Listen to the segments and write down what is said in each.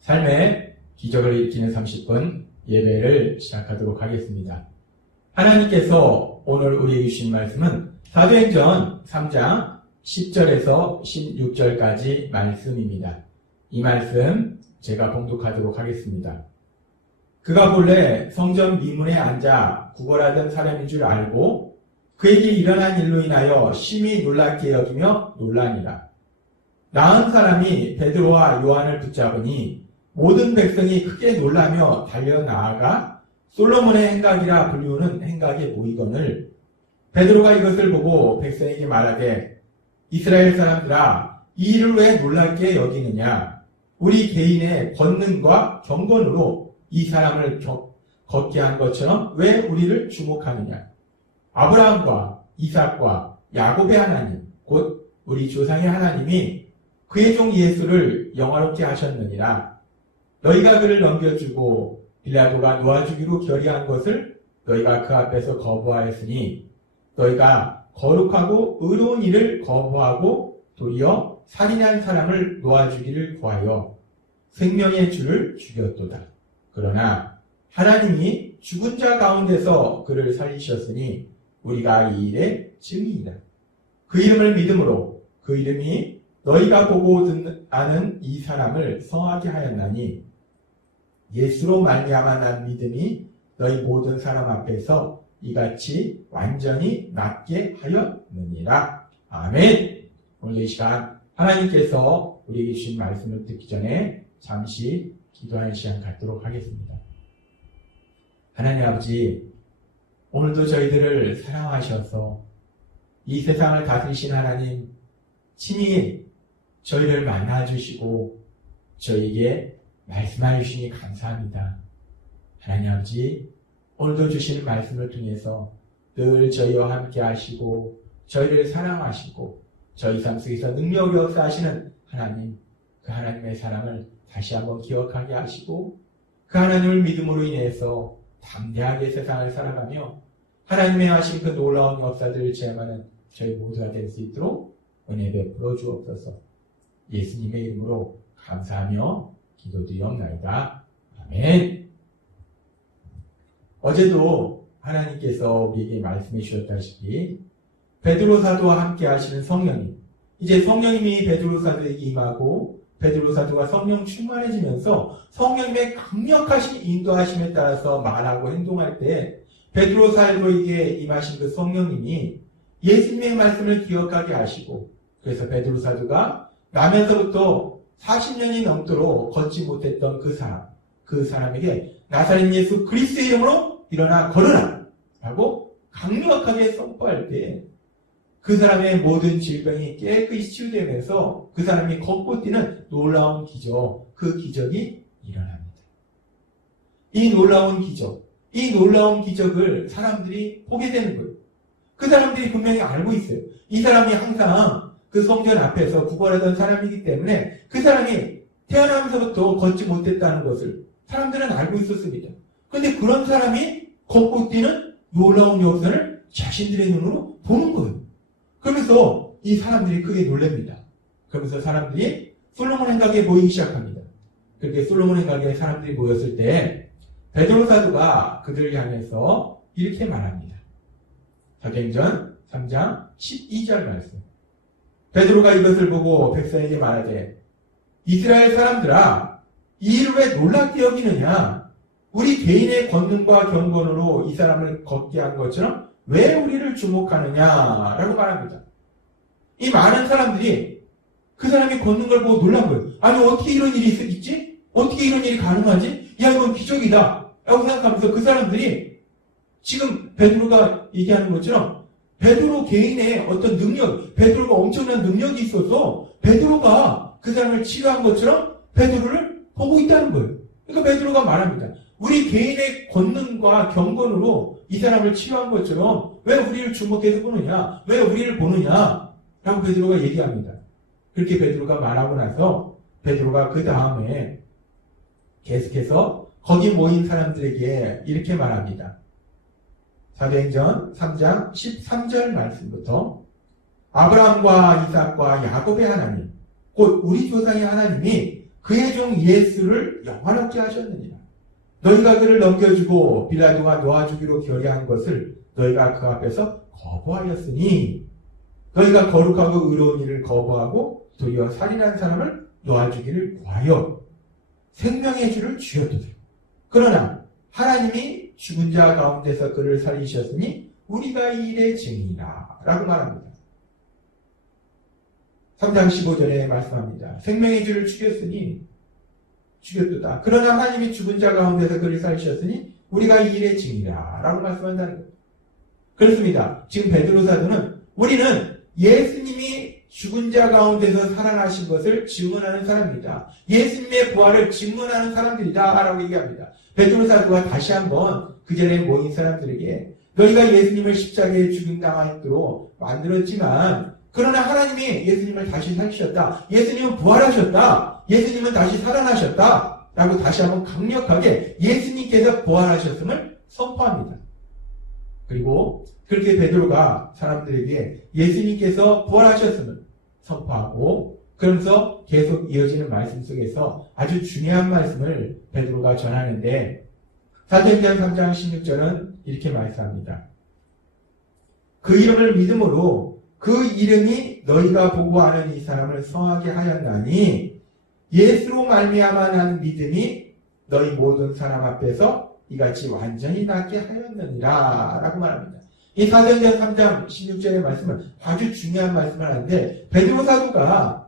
삶의 기적을 일으키는 30분 예배를 시작하도록 하겠습니다. 하나님께서 오늘 우리에게 주신 말씀은 사도행전 3장 10절에서 16절까지 말씀입니다. 이 말씀 제가 봉독하도록 하겠습니다. 그가 본래 성전 미문에 앉아 구걸하던 사람인 줄 알고 그에게 일어난 일로 인하여 심히 놀랍게 여기며 놀라니라. 나은 사람이 베드로와 요한을 붙잡으니 모든 백성이 크게 놀라며 달려나아가 솔로몬의 행각이라 불리우는 행각에 모이거늘 베드로가 이것을 보고 백성에게 말하되 이스라엘 사람들아 이 일을 왜 놀랍게 여기느냐. 우리 개인의 권능과 경건으로 이 사람을 걷게 한 것처럼 왜 우리를 주목하느냐. 아브라함과 이삭과 야곱의 하나님 곧 우리 조상의 하나님이 그의 종 예수를 영화롭게 하셨느니라. 너희가 그를 넘겨주고 빌라도가 놓아주기로 결의한 것을 너희가 그 앞에서 거부하였으니 너희가 거룩하고 의로운 일을 거부하고 도리어 살인한 사람을 놓아주기를 구하여 생명의 주를 죽였도다. 그러나 하나님이 죽은 자 가운데서 그를 살리셨으니 우리가 이 일의 증인이다. 그 이름을 믿음으로 그 이름이 너희가 보고 아는 이 사람을 성하게 하였나니 예수로 말미암아 난 믿음이 너희 모든 사람 앞에서 이같이 완전히 낫게 하였느니라. 아멘. 오늘 이 시간 하나님께서 우리에게 주신 말씀을 듣기 전에 잠시 기도하는 시간 갖도록 하겠습니다. 하나님 아버지, 오늘도 저희들을 사랑하셔서 이 세상을 다스리신 하나님 친히 저희를 만나주시고 저희에게 말씀하여 주시니 감사합니다. 하나님 아버지, 오늘도 주시는 말씀을 통해서 늘 저희와 함께 하시고 저희를 사랑하시고 저희 삶 속에서 능력이 역사하시는 하나님, 그 하나님의 사랑을 다시 한번 기억하게 하시고 그 하나님을 믿음으로 인해서 담대하게 세상을 살아가며 하나님의 하신 그 놀라운 역사들을 체험하는 저희 모두가 될 수 있도록 은혜 베풀어 주옵소서. 예수님의 이름으로 감사하며 기도드리옵나이다. 아멘. 어제도 하나님께서 우리에게 말씀해 주셨다시피 베드로 사도와 함께 하시는 성령님, 이제 성령님이 베드로 사도에게 임하고 베드로 사도가 성령 충만해지면서 성령님의 강력하신 인도하심에 따라서 말하고 행동할 때 베드로 사도에게 임하신 그 성령님이 예수님의 말씀을 기억하게 하시고 그래서 베드로 사도가 나면서부터 40년이 넘도록 걷지 못했던 그 사람에게 나사렛 예수 그리스도의 이름으로 일어나 걸으라 라고 강력하게 선포할 때 그 사람의 모든 질병이 깨끗이 치유되면서 그 사람이 걷고 뛰는 놀라운 기적, 그 기적이 일어납니다. 이 놀라운 기적을 사람들이 보게 되는 거예요. 그 사람들이 분명히 알고 있어요. 이 사람이 항상 그 성전 앞에서 구걸하던 사람이기 때문에 그 사람이 태어나면서부터 걷지 못했다는 것을 사람들은 알고 있었습니다. 그런데 그런 사람이 걷고 뛰는 놀라운 역사를 자신들의 눈으로 보는 거예요. 그러면서 이 사람들이 크게 놀랍니다. 그러면서 사람들이 솔로몬 행각에 모이기 시작합니다. 그렇게 솔로몬 행각에 사람들이 모였을 때 베드로 사도가 그들을 향해서 이렇게 말합니다. 사도행전 3장 12절 말씀. 베드로가 이것을 보고 백성에게 말하되 이스라엘 사람들아 이 일을 왜 놀랍게 여기느냐. 우리 개인의 권능과 경건으로 이 사람을 걷게 한 것처럼 왜 우리를 주목하느냐라고 말합니다. 이 많은 사람들이 그 사람이 걷는 걸 보고 놀란 거예요. 아니 어떻게 이런 일이 있지? 어떻게 이런 일이 가능하지? 야 이건 기적이다 라고 생각하면서 그 사람들이 지금 베드로가 얘기하는 것처럼 베드로 개인의 어떤 능력, 베드로가 엄청난 능력이 있어서 베드로가 그 사람을 치료한 것처럼 베드로를 보고 있다는 거예요. 그러니까 베드로가 말합니다. 우리 개인의 권능과 경건으로 이 사람을 치료한 것처럼 왜 우리를 주목해서 보느냐? 왜 우리를 보느냐? 라고 베드로가 얘기합니다. 그렇게 베드로가 말하고 나서 베드로가 그 다음에 계속해서 거기 모인 사람들에게 이렇게 말합니다. 사도행전 3장 13절 말씀부터 아브라함과 이삭과 야곱의 하나님 곧 우리 조상의 하나님이 그의 종 예수를 영원하게 하셨느니라. 너희가 그를 넘겨주고 빌라도가 놓아주기로 결의한 것을 너희가 그 앞에서 거부하였으니 너희가 거룩하고 의로운 일을 거부하고 도리어 살인한 사람을 놓아주기를 구하여 생명의 주를 주였도다. 그러나 하나님이 죽은 자 가운데서 그를 살리셨으니 우리가 이 일의 증인이라 라고 말합니다. 3장 15절에 말씀합니다. 생명의 주를 죽였도다. 그러나 하나님이 죽은 자 가운데서 그를 살리셨으니 우리가 이 일의 증인이라 라고 말씀한다는 거예요. 그렇습니다. 지금 베드로 사도는 우리는 예수님이 죽은 자 가운데서 살아나신 것을 증언하는 사람입니다. 예수님의 부활을 증언하는 사람들이다 라고 얘기합니다. 베드로 사도가 다시 한번 그 전에 모인 사람들에게 너희가 예수님을 십자가에 죽임당하도록 만들었지만 그러나 하나님이 예수님을 다시 살리셨다. 예수님은 부활하셨다. 예수님은 다시 살아나셨다. 라고 다시 한번 강력하게 예수님께서 부활하셨음을 선포합니다. 그리고 그렇게 베드로가 사람들에게 예수님께서 부활하셨음을 선포하고 그러면서 계속 이어지는 말씀 속에서 아주 중요한 말씀을 베드로가 전하는데 사도행전 3장 16절은 이렇게 말씀합니다. 그 이름을 믿음으로 그 이름이 너희가 보고 아는 이 사람을 성하게 하였나니 예수로 말미암아 난 믿음이 너희 모든 사람 앞에서 이같이 완전히 낫게 하였느니라 라고 말합니다. 이 사도행전 3장 16절의 말씀은 아주 중요한 말씀을 하는데 베드로 사도가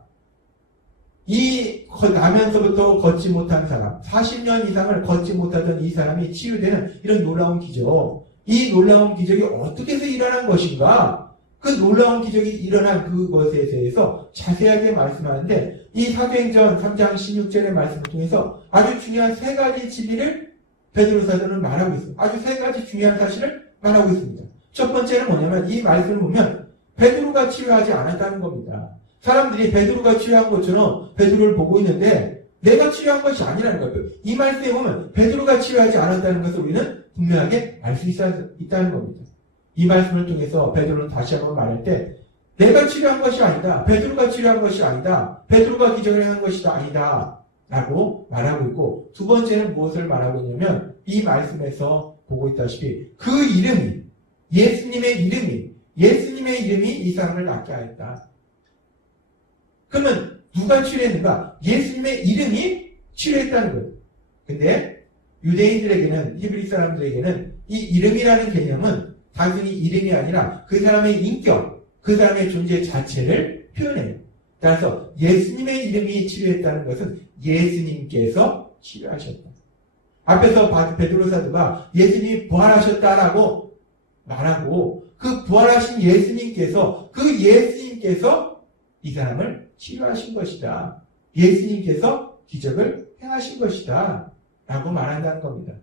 이 나면서부터 걷지 못한 사람 40년 이상을 걷지 못하던 이 사람이 치유되는 이런 놀라운 기적 이 놀라운 기적이 어떻게 해서 일어난 것인가 그 놀라운 기적이 일어난 그것에 대해서 자세하게 말씀하는데 이 사도행전 3장 16절의 말씀을 통해서 아주 중요한 세 가지 진리를 베드로 사도는 말하고 있습니다. 아주 세 가지 중요한 사실을 말하고 있습니다. 첫 번째는 뭐냐면 이 말씀을 보면 베드로가 치유하지 않았다는 겁니다. 사람들이 베드로가 치유한 것처럼 베드로를 보고 있는데 내가 치유한 것이 아니라는 거예요. 이 말씀에 보면 베드로가 치유하지 않았다는 것을 우리는 분명하게 알 수 있다는 겁니다. 이 말씀을 통해서 베드로는 다시 한번 말할 때 내가 치유한 것이 아니다. 베드로가 치유한 것이 아니다. 베드로가 기적을 한 것이 아니다. 라고 말하고 있고 두 번째는 무엇을 말하고 있냐면 이 말씀에서 보고 있다시피 그 이름이 예수님의 이름이 이 사람을 낫게 하였다. 그러면 누가 치료했는가? 예수님의 이름이 치료했다는 거예요. 근데 유대인들에게는 히브리 사람들에게는 이 이름이라는 개념은 단순히 이름이 아니라 그 사람의 인격, 그 사람의 존재 자체를 표현해요. 따라서 예수님의 이름이 치료했다는 것은 예수님께서 치료하셨다. 앞에서 베드로 사도가 예수님이 부활하셨다라고 말하고 그 부활하신 예수님께서 이 사람을 치료하신 것이다. 예수님께서 기적을 행하신 것이다. 라고 말한다는 겁니다.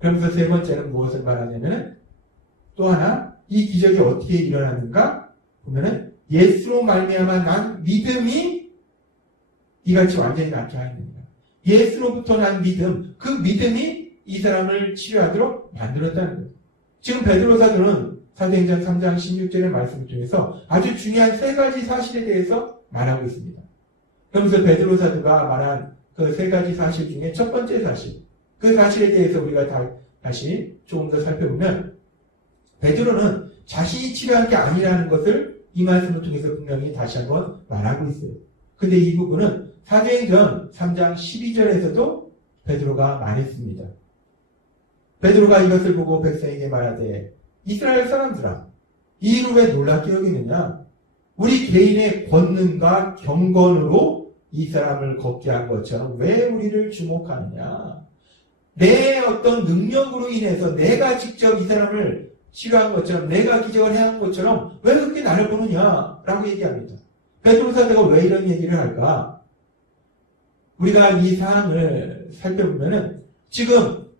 그러면서 세 번째는 무엇을 말하냐면은 또 하나 이 기적이 어떻게 일어났는가 보면은 예수로 말미암아 난 믿음이 이같이 완전히 낫게 하였느니라. 예수로부터 난 믿음, 그 믿음이 이 사람을 치료하도록 만들었다는 거예요. 지금 베드로 사도는 사도행전 3장 16절의 말씀을 통해서 아주 중요한 세 가지 사실에 대해서 말하고 있습니다. 그러면서 베드로 사도가 말한 그 세 가지 사실 중에 첫 번째 사실, 그 사실에 대해서 우리가 다시 조금 더 살펴보면 베드로는 자신이 치료한 게 아니라는 것을 이 말씀을 통해서 분명히 다시 한번 말하고 있어요. 근데 이 부분은 사도행전 3장 12절에서도 베드로가 말했습니다. 베드로가 이것을 보고 백성에게 말하되 이스라엘 사람들아 이 일을 왜 놀랍게 여기느냐 우리 개인의 권능과 경건으로 이 사람을 걷게 한 것처럼 왜 우리를 주목하느냐 내 어떤 능력으로 인해서 내가 직접 이 사람을 치료한 것처럼 내가 기적을 해한 것처럼 왜 그렇게 나를 보느냐 라고 얘기합니다. 베드로 사도가 왜 이런 얘기를 할까? 우리가 이 사항을 살펴보면은 지금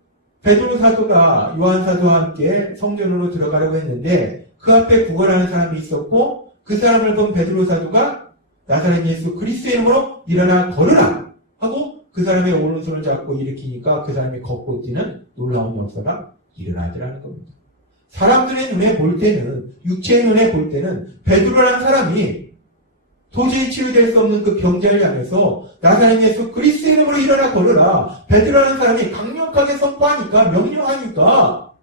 베드로 사도가 요한 사도와 함께 성전으로 들어가려고 했는데 그 앞에 구걸하는 사람이 있었고 그 사람을 본 베드로 사도가 나사렛 예수 그리스도의 이름으로 일어나 걸으라 하고 그 사람의 오른손을 잡고 일으키니까 그 사람이 걷고 뛰는 놀라운 역사가 일어나더라는 겁니다. 사람들의 눈에 볼 때는, 육체의 눈에 볼 때는 베드로라는 사람이 도저히 치유될 수 없는 그 병자를 향해서 나사렛 예수 그리스도의 이름으로 일어나 걸으라. 베드로라는 사람이 강력하게 선포하니까, 명령하니까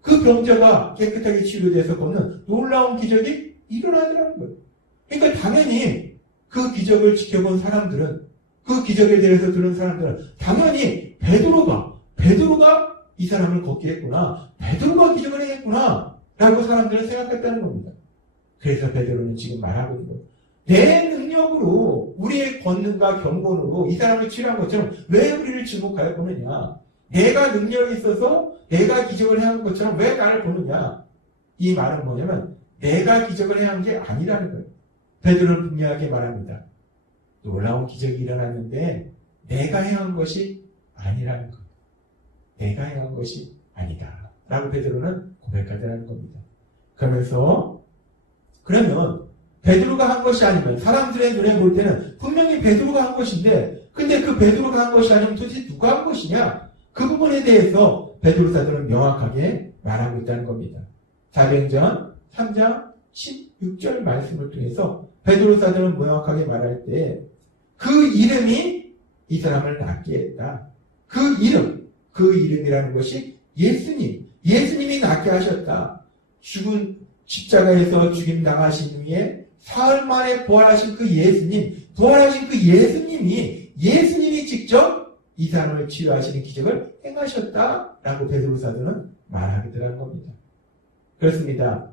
그 병자가 깨끗하게 치료돼서 걷는 놀라운 기적이 일어나더라는 거예요. 그러니까 당연히 그 기적을 지켜본 사람들은, 그 기적에 대해서 들은 사람들은 당연히 베드로가 이 사람을 걷게 했구나, 베드로가 기적을 했구나 라고 사람들은 생각했다는 겁니다. 그래서 베드로는 지금 말하고 있는 거예요. 내 능력으로, 우리의 권능과 경건으로 이 사람을 치료한 것처럼 왜 우리를 지목하여 보느냐, 내가 능력이 있어서 내가 기적을 해야 한 것처럼 왜 나를 보느냐. 이 말은 뭐냐면 내가 기적을 해야 한 게 아니라는 거예요. 베드로는 분명하게 말합니다. 놀라운 기적이 일어났는데 내가 해야 한 것이 아니라는 거예요. 내가 해야 한 것이 아니다 라고 베드로는 고백하더라는 겁니다. 그러면 베드로가 한 것이 아니면, 사람들의 눈에 볼 때는 분명히 베드로가 한 것인데, 근데 그 베드로가 한 것이 아니면 도대체 누가 한 것이냐, 그 부분에 대해서 베드로 사도는 명확하게 말하고 있다는 겁니다. 사도행전 3장 16절 말씀을 통해서 베드로 사도는 명확하게 말할 때 그 이름이 이 사람을 낫게 했다. 그 이름이라는 것이 예수님이 낫게 하셨다. 십자가에서 죽임당하신 후에 사흘 만에 부활하신 그 예수님이 직접 이 사람을 치유하시는 기적을 행하셨다라고 베드로 사도는 말하더라는 겁니다. 그렇습니다.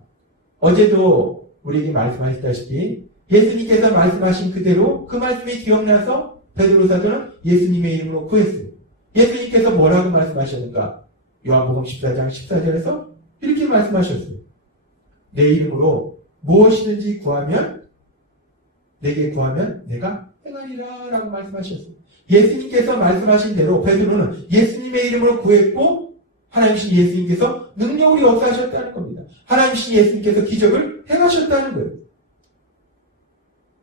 어제도 우리에게 말씀하셨다시피 예수님께서 말씀하신 그대로 그 말씀이 기억나서 베드로 사도는 예수님의 이름으로 구했어요. 예수님께서 뭐라고 말씀하셨는가? 요한복음 14장 14절에서 이렇게 말씀하셨어요. 내 이름으로 무엇이든지 구하면, 내게 구하면 내가 행하리라 라고 말씀하셨어요. 예수님께서 말씀하신 대로 베드로는 예수님의 이름으로 구했고, 하나님이신 예수님께서 능력으로 역사하셨다는 겁니다. 하나님이신 예수님께서 기적을 행하셨다는 거예요.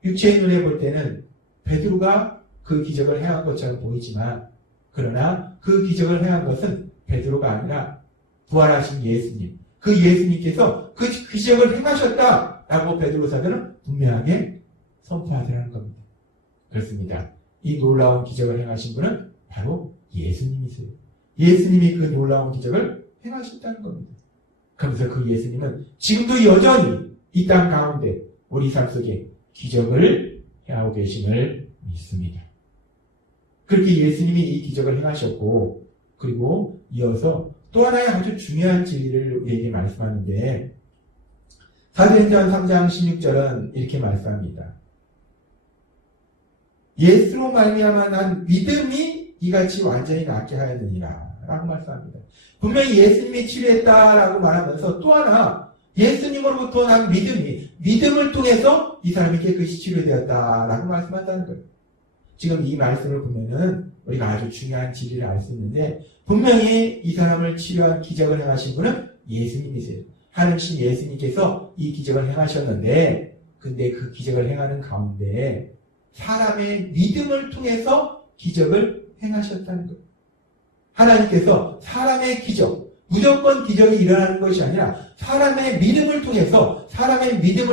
육체의 눈에 볼 때는 베드로가 그 기적을 행한 것처럼 보이지만, 그러나 그 기적을 행한 것은 베드로가 아니라 부활하신 예수님, 그 예수님께서 그 기적을 행하셨다라고 베드로 사도는 분명하게 선포하더라는 겁니다. 그렇습니다. 이 놀라운 기적을 행하신 분은 바로 예수님이세요. 예수님이 그 놀라운 기적을 행하셨다는 겁니다. 그러면서 그 예수님은 지금도 여전히 이 땅 가운데 우리 삶 속에 기적을 행하고 계심을 믿습니다. 그렇게 예수님이 이 기적을 행하셨고, 그리고 이어서 또 하나의 아주 중요한 진리를 우리에게 말씀하는데, 사도행전 3장 16절은 이렇게 말씀합니다. 예수로 말미암아 난 믿음이 이같이 완전히 낫게 하였느니라 라고 말씀합니다. 분명히 예수님이 치료했다라고 말하면서 또 하나 예수님으로부터 난 믿음을 통해서 이 사람이 깨끗이 치료되었다라고 말씀한다는 거예요. 지금 이 말씀을 보면은 우리가 아주 중요한 진리를 알 수 있는데, 분명히 이 사람을 치료한 기적을 행하신 분은 예수님이세요. 하나님 예수님께서 이 기적을 행하셨는데, 근데 그 기적을 행하는 가운데 사람의 믿음을 통해서 기적을 행하셨다는 거예요. 하나님께서 사람의 기적, 무조건 기적이 일어나는 것이 아니라 사람의 믿음을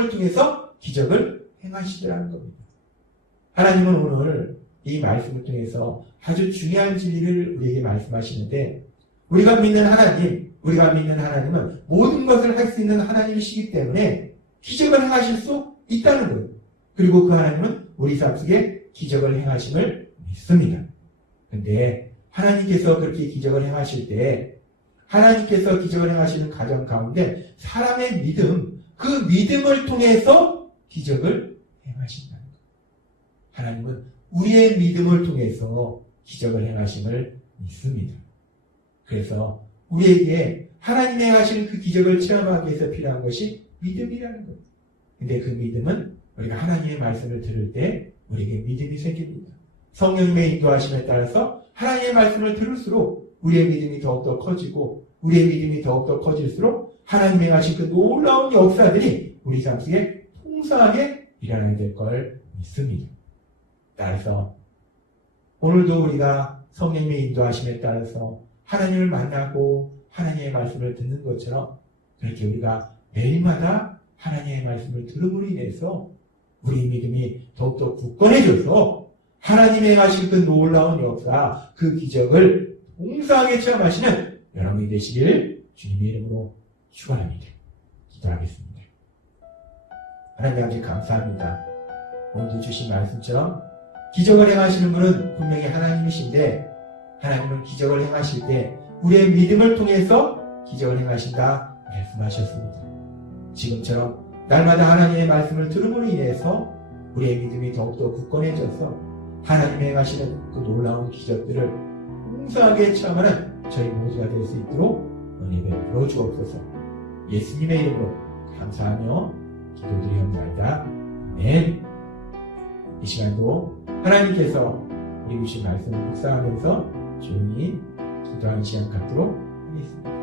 통해서 기적을 행하시더라는 겁니다. 하나님은 오늘 이 말씀을 통해서 아주 중요한 진리를 우리에게 말씀하시는데, 우리가 믿는 하나님은 모든 것을 할 수 있는 하나님이시기 때문에 기적을 행하실 수 있다는 거예요. 그리고 그 하나님은 우리 삶 속에 기적을 행하심을 믿습니다. 그런데 하나님께서 그렇게 기적을 행하실 때, 하나님께서 기적을 행하시는 가정 가운데 사람의 믿음, 그 믿음을 통해서 기적을 행하신다는 거예요. 하나님은 우리의 믿음을 통해서 기적을 행하심을 믿습니다. 그래서 우리에게 하나님이 행하시는 그 기적을 체험하기 위해서 필요한 것이 믿음이라는 거예요. 근데 그 믿음은 우리가 하나님의 말씀을 들을 때 우리에게 믿음이 생깁니다. 성령님의 인도하심에 따라서 하나님의 말씀을 들을수록 우리의 믿음이 더욱더 커지고, 우리의 믿음이 더욱더 커질수록 하나님이 행하신 그 놀라운 역사들이 우리 삶 속에 풍성하게 일어나야 될 걸 믿습니다. 따라서 오늘도 우리가 성령님의 인도하심에 따라서 하나님을 만나고 하나님의 말씀을 듣는 것처럼 그렇게 우리가 매일마다 하나님의 말씀을 들음으로 인해서 우리 믿음이 더욱더 굳건해져서 하나님의 하신 그 놀라운 역사, 그 기적을 동사하게 체험하시는 여러분이 되시길 주님의 이름으로 축원합니다. 기도하겠습니다. 하나님 아버지 감사합니다. 오늘도 주신 말씀처럼 기적을 행하시는 분은 분명히 하나님이신데 하나님은 기적을 행하실 때 우리의 믿음을 통해서 기적을 행하신다 말씀하셨습니다. 지금처럼 날마다 하나님의 말씀을 들음으로 인해서 우리의 믿음이 더욱더 굳건해져서 하나님의 행하시는 그 놀라운 기적들을 풍성하게 체험하는 저희 모두가 될 수 있도록 은혜 베풀어 주옵소서. 예수님의 이름으로 감사하며 기도드리옵나이다. 아멘. 이 시간도 하나님께서 우리 주신 말씀을 묵상하면서 조용히 기도하는 시간 갖도록 하겠습니다.